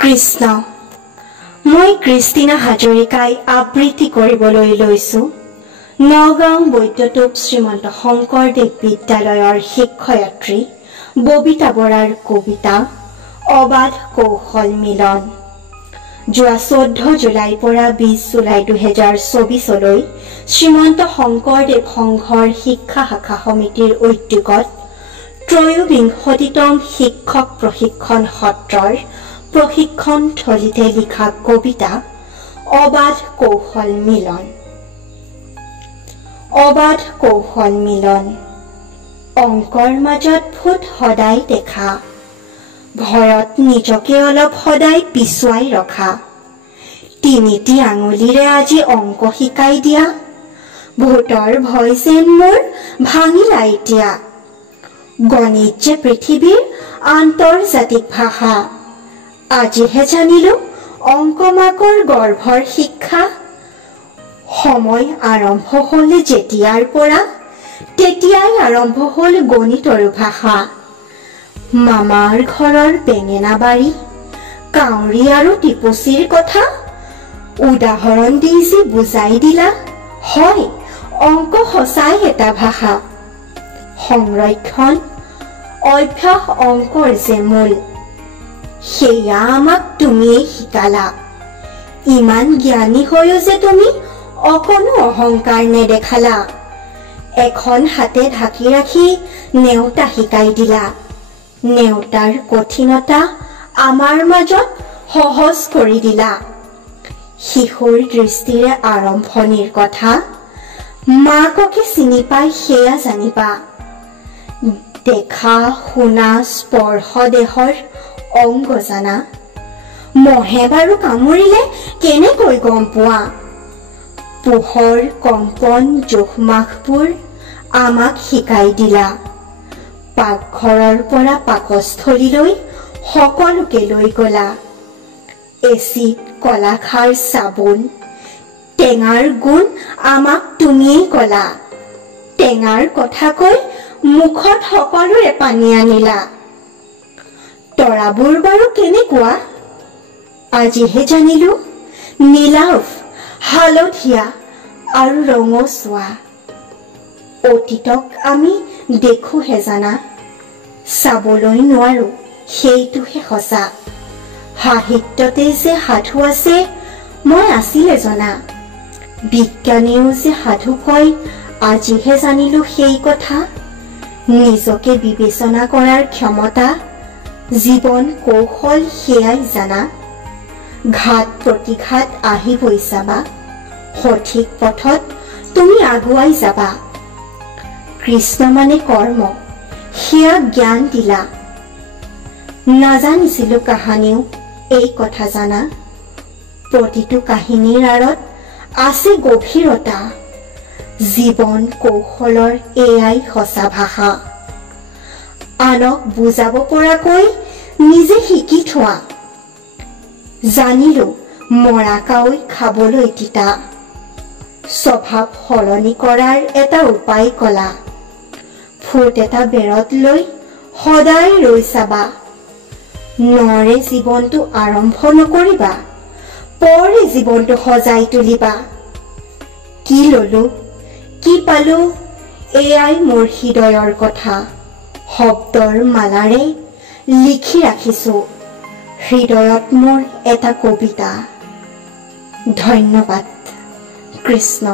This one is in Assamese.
কৃষ্ণ মই ক্ৰিষ্টিনা হাজৰিকাই আবৃত্তি কৰিবলৈ লৈছো নগাঁও বৈদ্যুতিক শ্ৰীমন্ত শংকৰদেৱ বিদ্যালয়ৰ শিক্ষয়িত্ৰী ববিতা বৰাৰ কবিতা অবাধ কৌশল মিলন। যোৱা 14 জুলাইৰ পৰা 20 জুলাই 2024লৈ শ্ৰীমন্ত শংকৰদেৱ সংঘৰ শিক্ষা শাখা সমিতিৰ উদ্যোগত 23তম শিক্ষক প্ৰশিক্ষণ সত্ৰৰ প্ৰশিক্ষণ থলীতে লিখা কবিতা অবাধ কৌশল মিলন। অবাধ কৌশল মিলন অংকৰ মাজত ফুট সদায় দেখা, ভয়ত নিজকে অলপ সদায় পিছুৱাই ৰখা। তিনিটি আঙুলিৰে আজি অংক শিকাই দিয়া, ভূতৰ ভয় যেন মোৰ ভাঙিলা এতিয়া। গণিত যে পৃথিৱীৰ আন্তৰ্জাতিক ভাষা, আজিহে জানিলো অংক মাকৰ গৰ্ভৰ শিক্ষা। সময় আৰম্ভ হ'ল যেতিয়াৰ পৰা তেতিয়াই আৰম্ভ হ'ল গণিতৰো ভাষা। মামাৰ ঘৰৰ বেঙেনা বাৰী, কাউৰী আৰু টিপচীৰ কথা উদাহৰণ দি যে বুজাই দিলা, হয় অংক সঁচাই এটা ভাষা। সংৰক্ষণ অভ্যাস অংকৰ যে মূল, সেয়া আমাক তুমিয়ে শিকালা। ইমান জ্ঞানী হৈও যে তুমি অকণো অহংকাৰ নেদেখালা। এখন হাতে ঢাকি ৰাখি নেওতা শিকাই দিলা, নেওতাৰ কঠিনতা আমাৰ মাজত সহজ কৰি দিলা। শিশুৰ দৃষ্টিৰে আৰম্ভণিৰ কথা মাককে চিনি পাই সেয়া জানিবা। দেখা শুনা স্পৰ্শ দেহৰ অংগ জানা, মহে বাৰু কামুৰিলে কেনেকৈ গম পোৱা। পোহৰ কম্পন জোখমাখবোৰ আমাক শিকাই দিলা। পাকঘৰৰ পৰা পাকস্থলীলৈ সকলোকে লৈ গলা। এচিড কলাখাৰ চাবোন টেঙাৰ গুণ আমাক তুমিয়েই কলা। টেঙাৰ কথা কৈ মুখত সকলোৰে পানী আনিলা। তৰাবোৰ বাৰু কেনেকুৱা আজিহে জানিলো, নীলাভ হালধীয়া আৰু ৰঙচুৱা। অতীতক আমি দেখোহে জানা, চাবলৈ নোৱাৰো সেইটোহে সঁচা। সাহিত্যতে যে সাধু আছে মই আছিলে জনা, বিজ্ঞানীও যে সাধু কয় আজিহে জানিলো সেই কথা। নিজকে বিবেচনা কৰাৰ ক্ষমতা জীৱন কৌশল সেয়াই জানা। ঘাত প্ৰতিঘাত আহিবই চাবা, সঠিক পথত তুমি আগুৱাই যাবা। কৃষ্ণ মানে কৰ্ম সেয়া জ্ঞান দিলা। নাজানিছিলো কাহানিও এই কথা জানা, প্ৰতিটো কাহিনীৰ আঁৰত আছে গভীৰতা। জীৱন কৌশলৰ এয়াই সঁচা ভাষা। আনক বুজাব পৰাকৈ নিজে শিকি থোৱা। জানিলো মৰা কাৱৈ খাবলৈ তিতা, স্বভাৱ সলনি কৰাৰ এটা উপায় কলা। ফুট এটা বেৰত লৈ সদায় ৰৈ চাবা। নৰে জীৱনটো আৰম্ভ নকৰিবা, পৰে জীৱনটো সজাই তুলিবা। কি ললো কি পালো এয়াই মোৰ হৃদয়ৰ কথা। শব্দৰ মালাৰে লিখি ৰাখিছো হৃদয়ত মোৰ এটা কবিতা। ধন্যবাদ কৃষ্ণ।